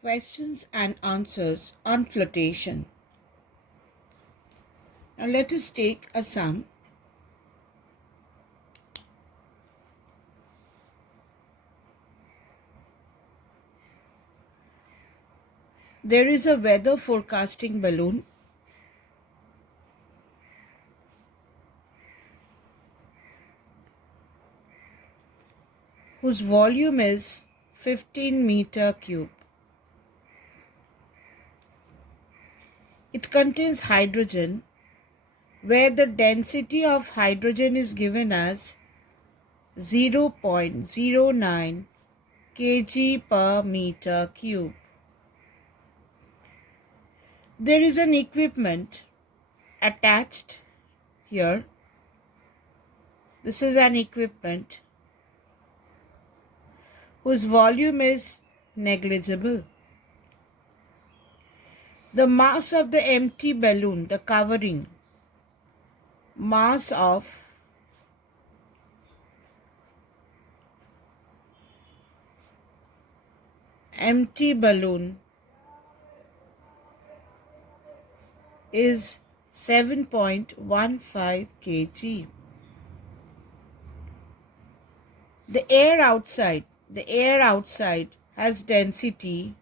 Questions and answers on flotation. Now let us take a sum. There is a weather forecasting balloon whose volume is 15 meter cube. It contains hydrogen, where the density of hydrogen is given as 0.09 kg per meter cube. There is an equipment attached here. This is an equipment whose volume is negligible. The mass of the empty balloon, the covering, mass of empty balloon is 7.15 kg. The air outside has density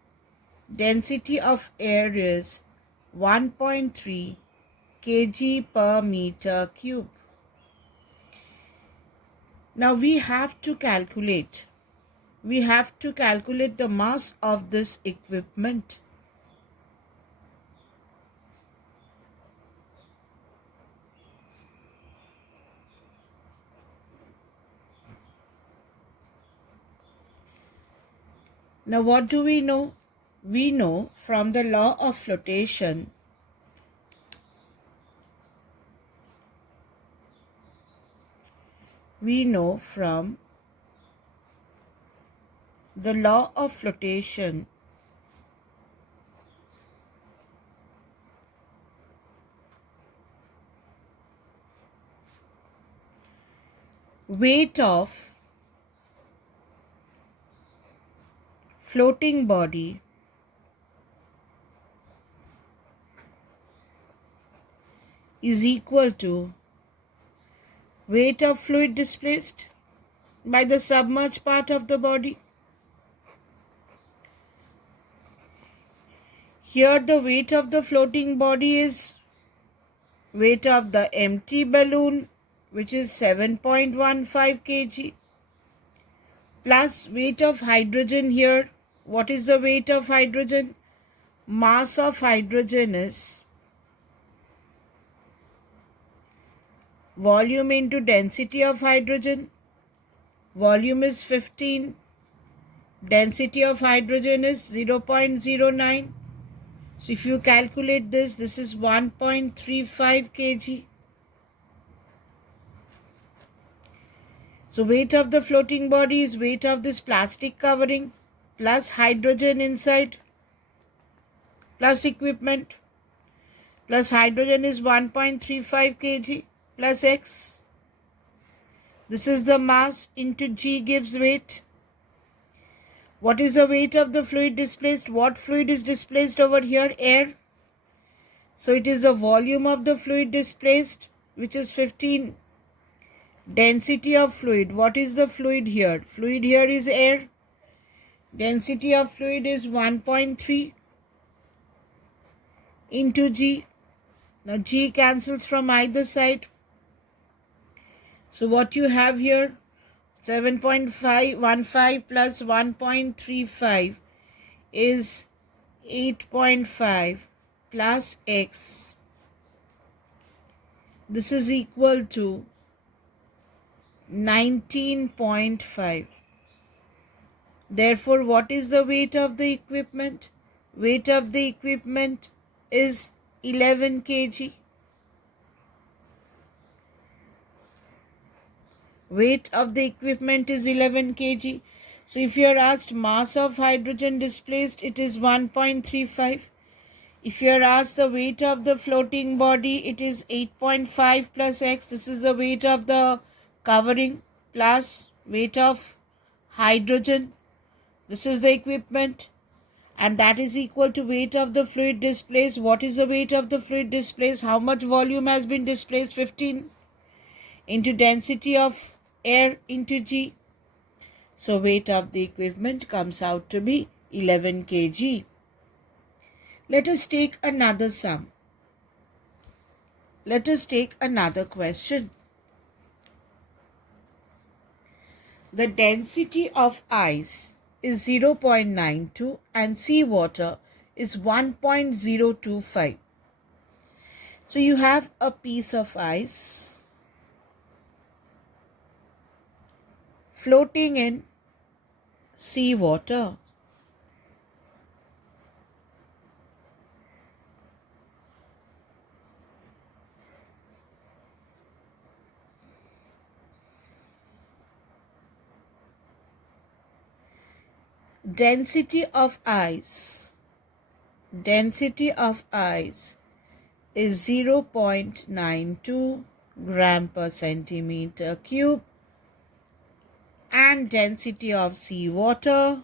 of air is 1.3 kg per meter cube. Now we have to calculate the mass of this equipment. Now what do we know? We know from the law of flotation weight of floating body is equal to weight of fluid displaced by the submerged part of the body. Here the weight of the floating body is weight of the empty balloon, which is 7.15 kg, plus weight of hydrogen here. What is the weight of hydrogen? Mass of hydrogen is volume into density of hydrogen. Volume is 15. Density of hydrogen is 0.09. So if you calculate this is 1.35 kg. So weight of the floating body is weight of this plastic covering plus hydrogen inside plus equipment plus hydrogen is 1.35 kg plus x. This is the mass into g gives weight. What is the weight of the fluid displaced? What fluid is displaced over here? Air. So it is the volume of the fluid displaced, which is 15. Density of fluid. What is the fluid here? Fluid here is air. Density of fluid is 1.3 into g. Now g cancels from either side. So what you have here, 7.15 plus 1.35 is 8.5 plus x. This is equal to 19.5. Therefore, what is the weight of the equipment? Weight of the equipment is 11 kg. Weight of the equipment is 11 kg. So if you are asked mass of hydrogen displaced, it is 1.35. If you are asked the weight of the floating body, it is 8.5 plus x. This is the weight of the covering plus weight of hydrogen. This is the equipment. and that is equal to weight of the fluid displaced. What is the weight of the fluid displaced? How much volume has been displaced? 15 into density of air into G. So weight of the equipment comes out to be 11 kg. Let us take another sum. Let us take another question. The density of ice is 0.92 and seawater is 1.025. So you have a piece of ice floating in seawater. Density of ice is 0.92 gram per centimeter cube, and density of seawater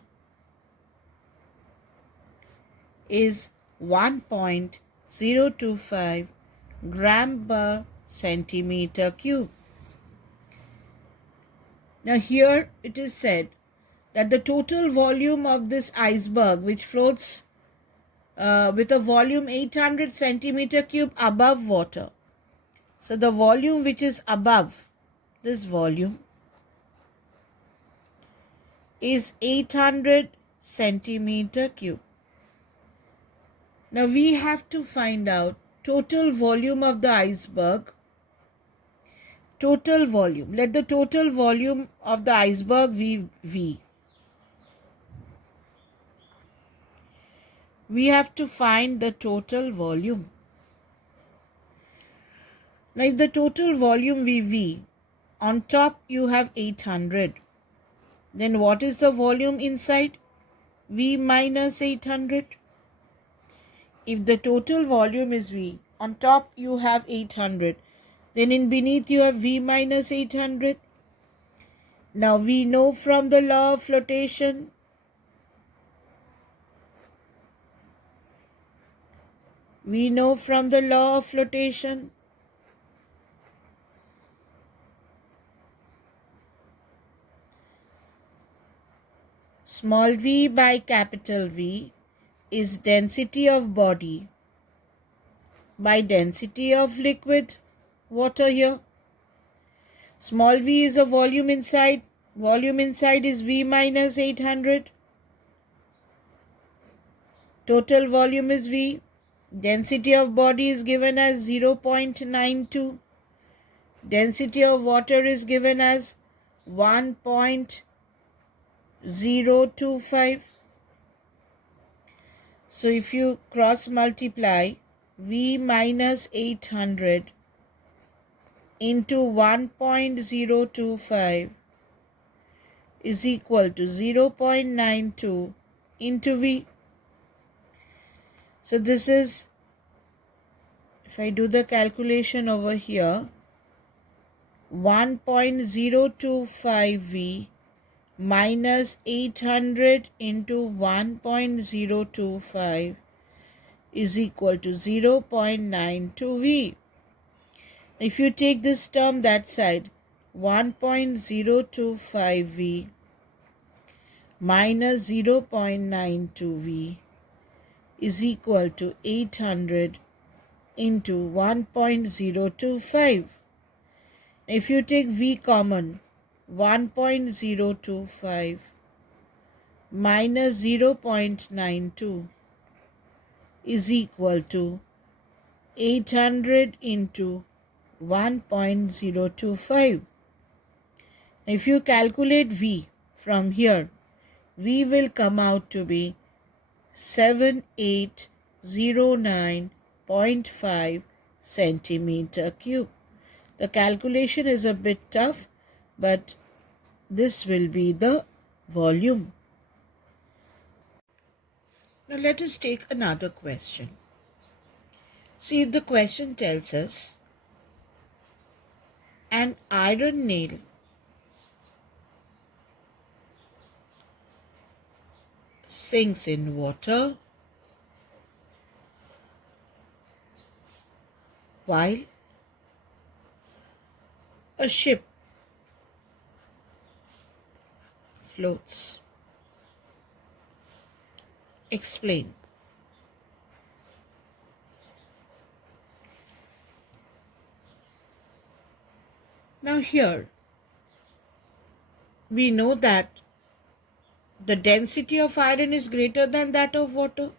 is 1.025 gram per centimeter cube. Now here it is said that the total volume of this iceberg, which floats with a volume 800 centimeter cube above water. So the volume which is above this volume is 800 centimeter cube. Now we have to find out total volume of the iceberg. Total volume. Let the total volume of the iceberg be V. We have to find the total volume. Now if the total volume be V, on top you have 800. Then what is the volume inside? V minus 800. If the total volume is V, on top you have 800. Then in beneath you have V minus 800. Now we know from the law of flotation small v by capital V is density of body by density of liquid water here. Small v is the volume inside. Volume inside is V minus 800. Total volume is V. Density of body is given as 0.92. Density of water is given as 1.025. So if you cross multiply V minus 800 into 1.025 is equal to 0.92 into V. So this is, if I do the calculation over here, 1.025 V minus 800 into 1.025 is equal to 0.92 V. If you take this term that side, 1.025 V minus 0.92 V is equal to 800 into 1.025. If you take V common, 1.025 minus 0.92 is equal to 800 into 1.025. If you calculate V from here, V will come out to be 7809.5 centimeter cube. The calculation is a bit tough, but this will be the volume. Now let us take another question. See, if the question tells us an iron nail sinks in water while a ship floats. Explain. Now here, we know that the density of iron is greater than that of water.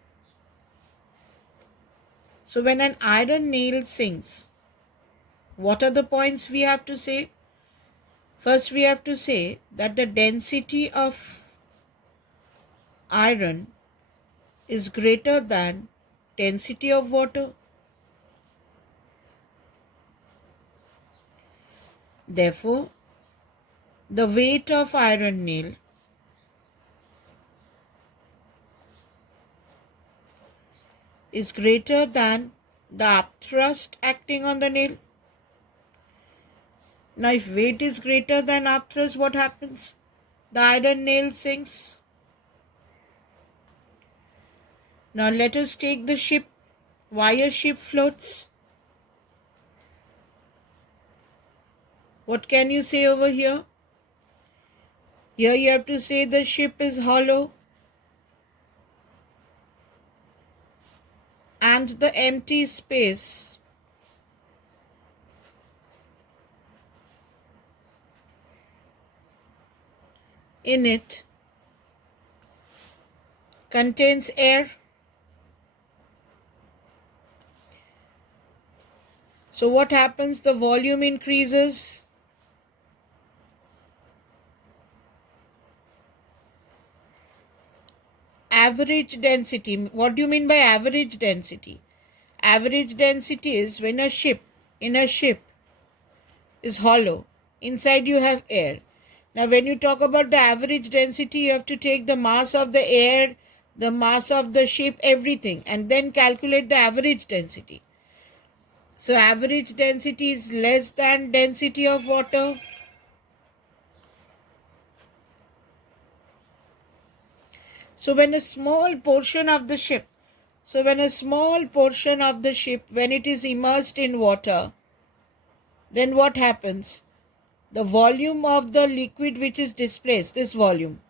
So when an iron nail sinks, what are the points we have to say? First, we have to say that the density of iron is greater than density of water. Therefore, the weight of iron nail is greater than the upthrust acting on the nail. Now, if weight is greater than upthrust, what happens? The iron nail sinks. Now, let us take the ship. Why a ship floats? What can you say over here? Here you have to say the ship is hollow and the empty space in it contains air. So what happens? The volume increases. Average density. What do you mean by average density? Average density is when a ship is hollow. Inside you have air. Now when you talk about the average density, you have to take the mass of the air, the mass of the ship, everything, and then calculate the average density. So average density is less than density of water. So when a small portion of the ship, when it is immersed in water, then what happens? The volume of the liquid which is displaced, this volume,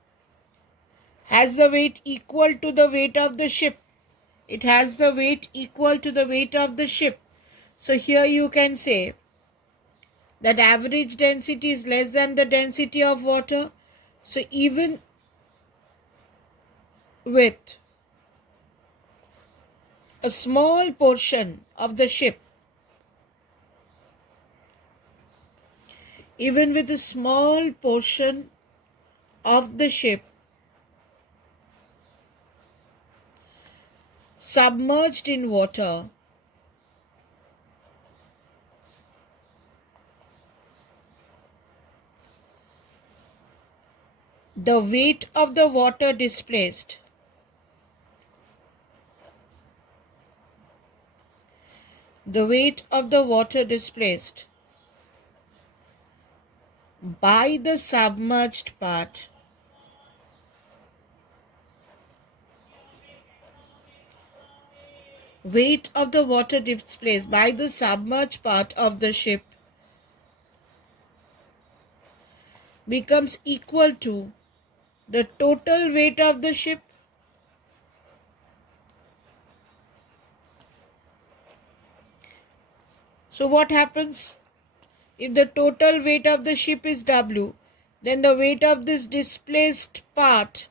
has the weight equal to the weight of the ship. It has the weight equal to the weight of the ship. So here you can say that average density is less than the density of water. So even with a small portion of the ship, submerged in water, the weight of the water displaced by the submerged part weight of the water displaced by the submerged part of the ship becomes equal to the total weight of the ship. So what happens? If the total weight of the ship is W, then the weight of this displaced part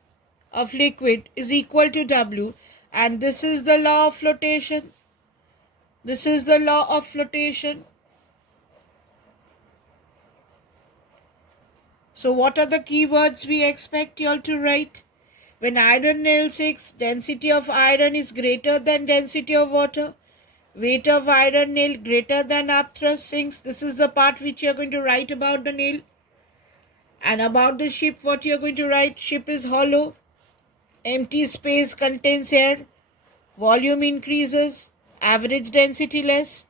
of liquid is equal to W, and this is the law of flotation. So what are the keywords we expect you all to write? When iron nail sinks, density of iron is greater than density of water. Weight of iron nail greater than upthrust sinks. This is the part which you are going to write about the nail. And about the ship, what you are going to write? Ship is hollow. Empty space contains air. Volume increases. Average density less.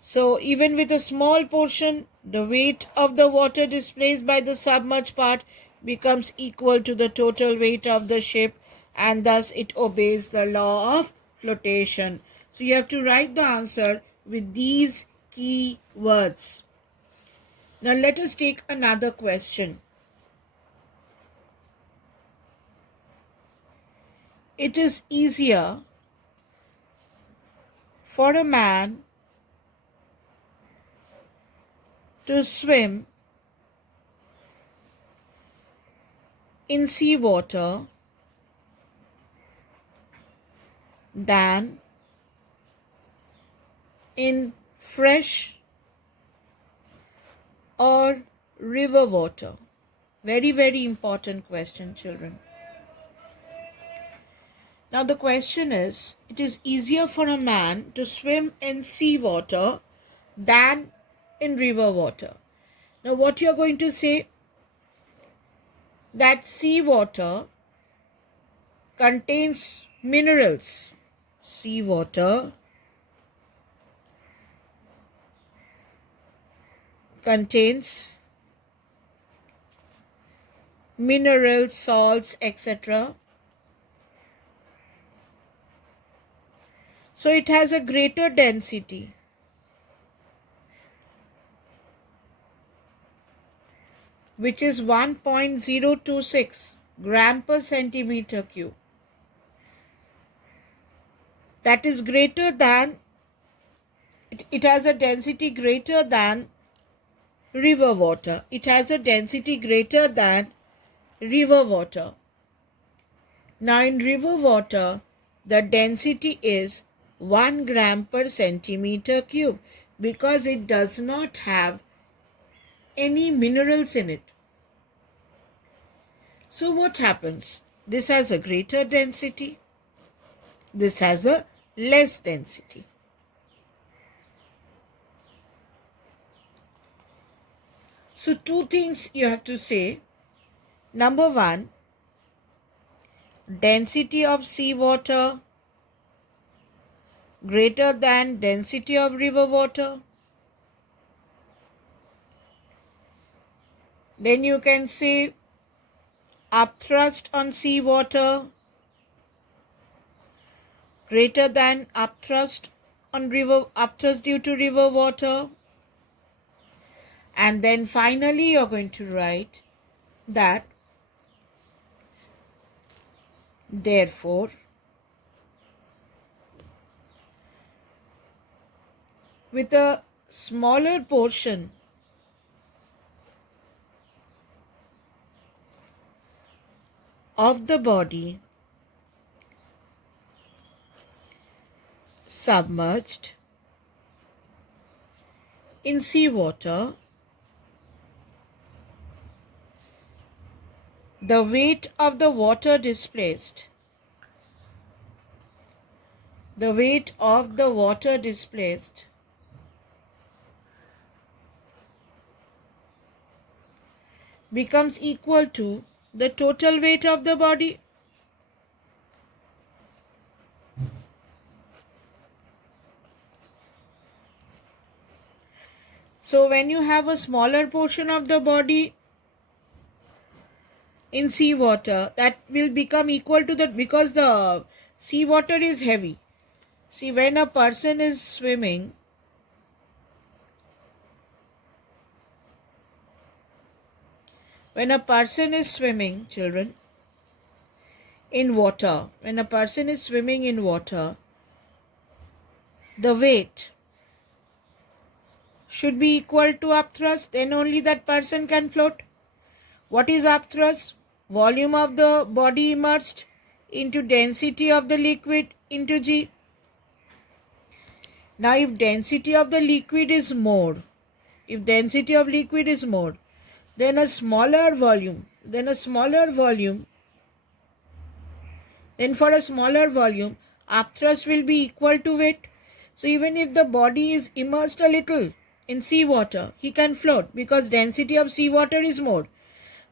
So even with a small portion, the weight of the water displaced by the submerged part becomes equal to the total weight of the ship, and thus it obeys the law of flotation. So you have to write the answer with these key words. Now let us take another question. It is easier for a man to swim in seawater than in fresh or river water? Very, very important question, children. Now the question is, it is easier for a man to swim in seawater than in river water. Now what you are going to say? That seawater contains minerals. Seawater contains minerals, salts, etc. So it has a greater density. Which is 1.026 gram per centimeter cube. That is greater than, it has a density greater than river water. It has a density greater than river water. Now in river water, the density is 1 gram per centimeter cube because it does not have any minerals in it. So what happens? This has a greater density. This has a less density. So two things you have to say. Number one, density of seawater greater than density of river water. Then you can say upthrust on seawater greater than upthrust due to river water. And then finally you're going to write that therefore with a smaller portion of the body submerged in seawater, the weight of the water displaced becomes equal to the total weight of the body. So when you have a smaller portion of the body in seawater, that will become equal to that, because the seawater is heavy. See, when a person is swimming, children, in water, the weight should be equal to upthrust, then only that person can float. What is upthrust? Volume of the body immersed into density of the liquid into G. Now if density of the liquid is more, then a smaller volume, then for a smaller volume, upthrust will be equal to weight. So even if the body is immersed a little in seawater, he can float because density of seawater is more.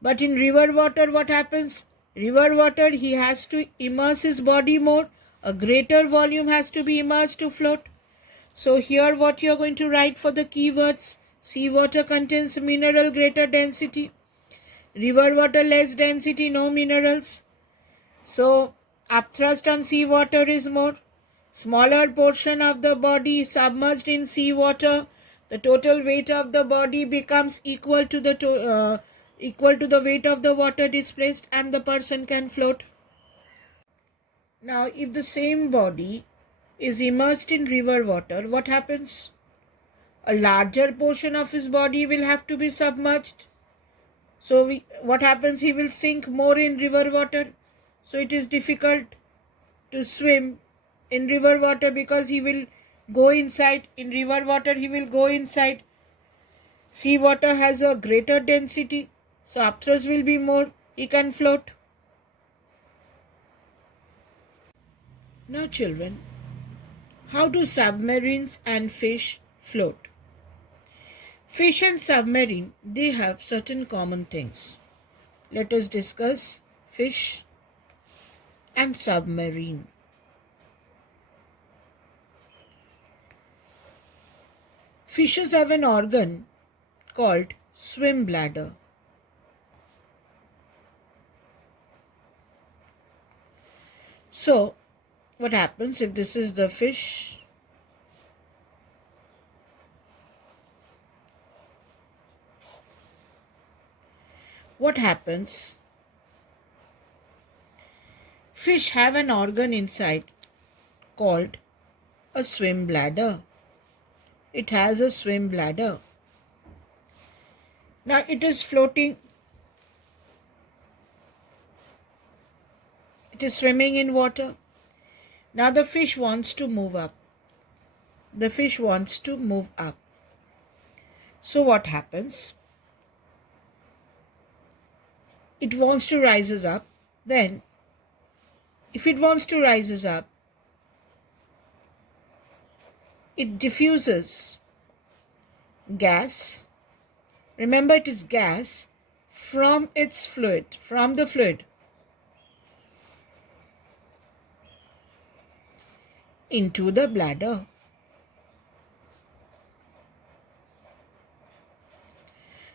But in river water, what happens? River water, he has to immerse his body more. A greater volume has to be immersed to float. So here what you are going to write for the keywords: seawater contains mineral greater density, river water less density, no minerals. So Upthrust on seawater is more. Smaller portion of the body submerged in seawater, the total weight of the body becomes equal to the weight of the water displaced, and the person can float. Now, if the same body is immersed in river water, what happens? A larger portion of his body will have to be submerged. So what happens? He will sink more in river water. So it is difficult to swim in river water because he will go inside. In river water, he will go inside. Sea water has a greater density, so upthrust will be more. He can float. Now, children, how do submarines and fish float? Fish and submarine, they have certain common things. Let us discuss fish and submarine. Fishes have an organ called swim bladder. So, what happens if this is the fish? What happens? Fish have an organ inside called a swim bladder. It has a swim bladder. Now it is floating. It is swimming in water. Now the fish wants to move up. The fish wants to move up. So what happens? It wants to rises up. Then, if it wants to rises up, it diffuses gas. Remember, it is gas from its fluid, from the fluid into the bladder.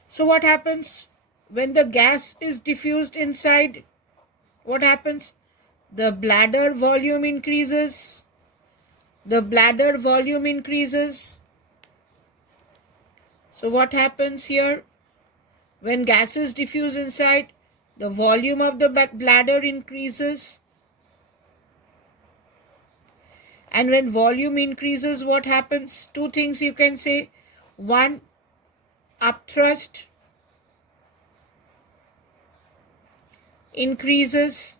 So what happens when the gas is diffused inside? What happens? The bladder volume increases. The bladder volume increases. So what happens here? When gases diffuse inside, the volume of the bladder increases. And when volume increases, what happens? Two things you can say. One, upthrust increases.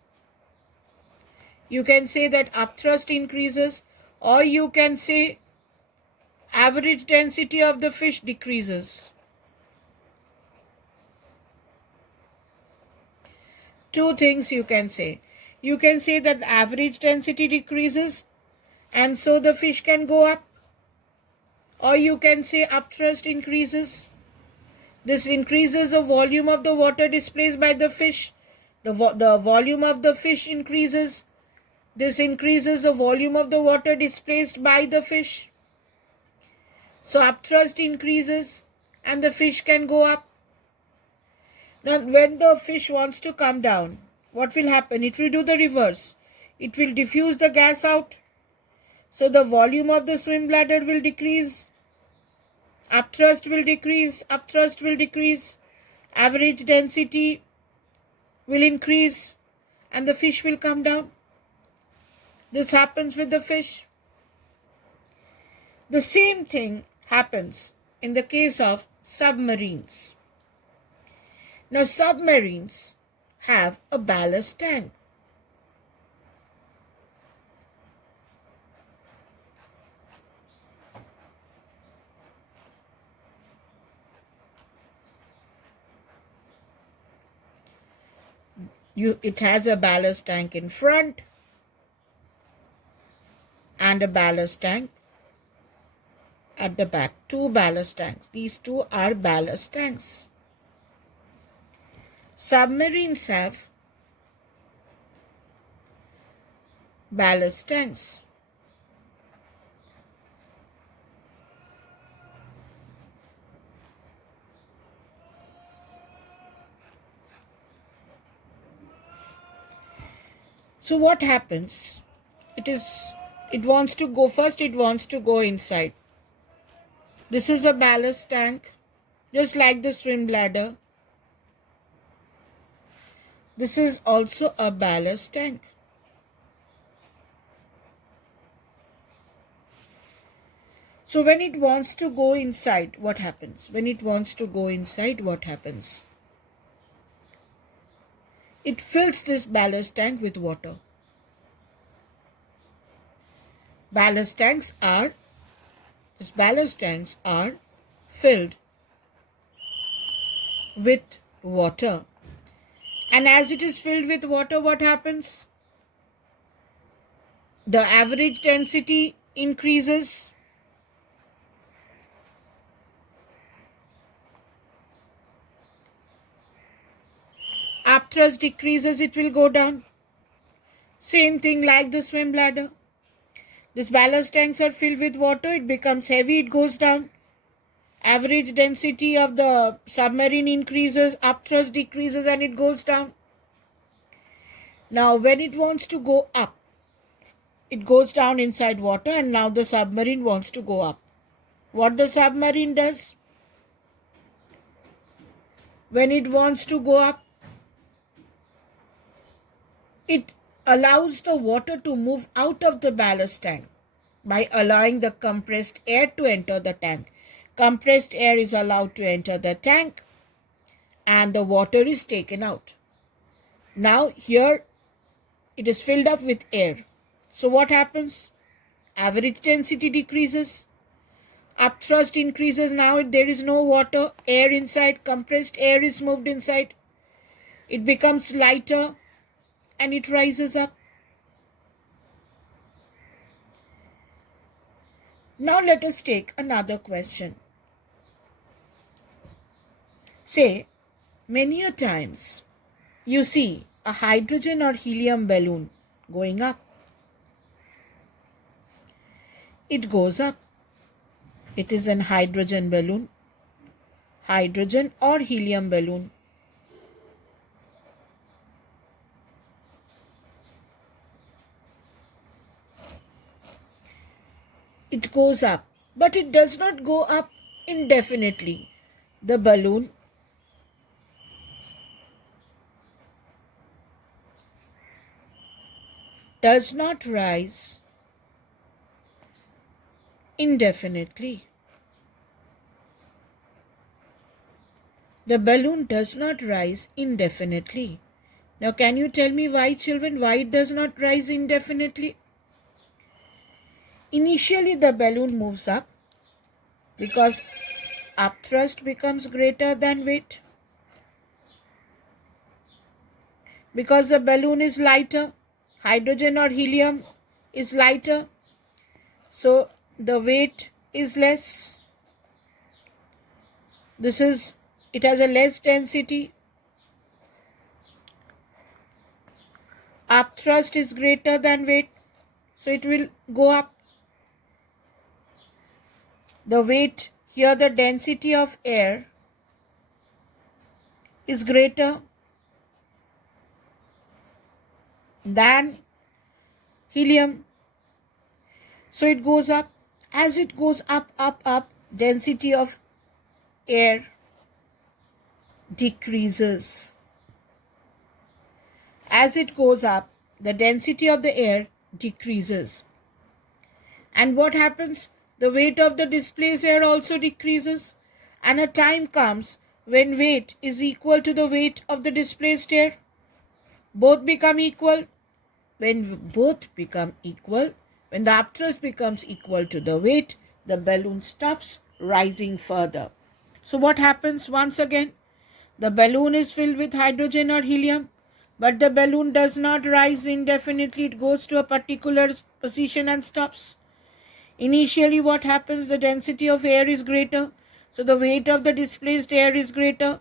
You can say that upthrust increases, or you can say average density of the fish decreases. Two things you can say. You can say that the average density decreases and so the fish can go up. Or you can say upthrust increases. This increases the volume of the water displaced by the fish. The volume of the fish increases. This increases the volume of the water displaced by the fish. So upthrust increases and the fish can go up. Now when the fish wants to come down, what will happen? It will do the reverse. It will diffuse the gas out. So the volume of the swim bladder will decrease. Upthrust will decrease. Upthrust will decrease. Average density will increase and the fish will come down. This happens with the fish. The same thing happens in the case of submarines. Now, submarines have a ballast tank. It has a ballast tank in front and a ballast tank at the back. Two ballast tanks. These two are ballast tanks. Submarines have ballast tanks. So what happens? It wants to go first, it wants to go inside. This is a ballast tank, just like the swim bladder. This is also a ballast tank. So when it wants to go inside, what happens? When it wants to go inside, what happens? It fills this ballast tank with water. Ballast tanks are filled with water. And as it is filled with water, what happens? The average density increases. Upthrust decreases, it will go down. Same thing like the swim bladder. These ballast tanks are filled with water, it becomes heavy, it goes down. Average density of the submarine increases, upthrust decreases, and it goes down. Now when it wants to go up, it goes down inside water, and now the submarine wants to go up. What the submarine does? When it wants to go up, it allows the water to move out of the ballast tank by allowing the compressed air to enter the tank. Compressed air is allowed to enter the tank and the water is taken out. Now here it is filled up with air. So what happens? Average density decreases. Upthrust increases. Now there is no water, air inside, compressed air is moved inside. It becomes lighter and it rises up. Now let us take another question. Say, many a times you see a hydrogen or helium balloon going up. It goes up. It is an hydrogen balloon, hydrogen or helium balloon. It goes up, but it does not go up indefinitely. The balloon does not rise indefinitely. The balloon does not rise indefinitely. Now can you tell me why, children, why it does not rise indefinitely? Initially the balloon moves up because upthrust becomes greater than weight. Because the balloon is lighter, hydrogen or helium is lighter, so the weight is less. It has a less density. Upthrust is greater than weight, so it will go up. The weight, here the density of air is greater than helium, so it goes up. As it goes up, density of air decreases. As it goes up, the density of the air decreases. And what happens? The weight of the displaced air also decreases, and a time comes when weight is equal to the weight of the displaced air. Both become equal. When both become equal, when the upthrust becomes equal to the weight, the balloon stops rising further. So what happens once again? The balloon is filled with hydrogen or helium, but the balloon does not rise indefinitely. It goes to a particular position and stops. Initially what happens? The density of air is greater, so the weight of the displaced air is greater.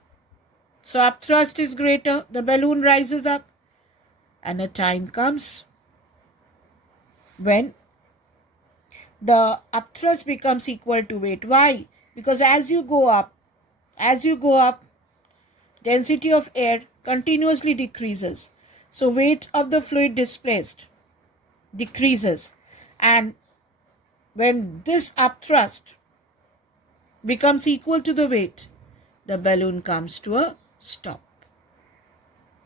So upthrust is greater, the balloon rises up, and a time comes when the upthrust becomes equal to weight. Why? Because as you go up, density of air continuously decreases. So weight of the fluid displaced decreases, and when this upthrust becomes equal to the weight, the balloon comes to a stop.